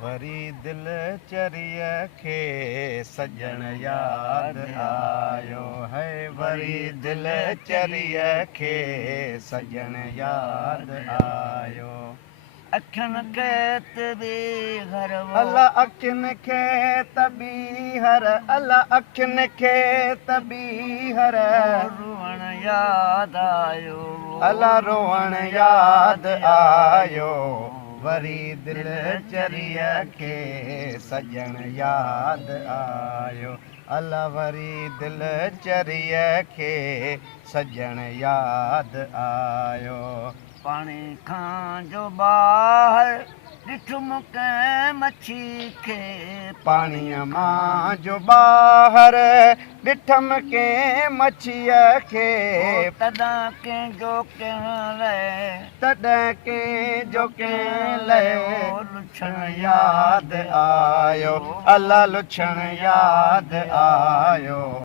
वरी दिल चरिया खे सजण याद आयो है वरी दिल चरिया खे सजण याद आयो अखियुनि खे तबी हर अल्लाह अखियुनि खे तबी हर अल्लाह अखियुनि खे तबी हर रोअण याद आयो अल्लाह रोअण याद आयो वरी दिल चरिया खे सजण याद आयो अल्लाह वरी दिल चरिया खे सजण याद आयो पाणी खां जो ॿाहिरि ॾिठुमि कंहिं मच्छी खे पाणीअ मां जो ॿाहिरि ॾिठमि कंहिं मच्छीअ खे तॾहिं कंहिंजो कंहिं लाइ तॾहिं कंहिंजो कंहिं लाइ लुछण याद आयो अल्लाह लुछण याद आयो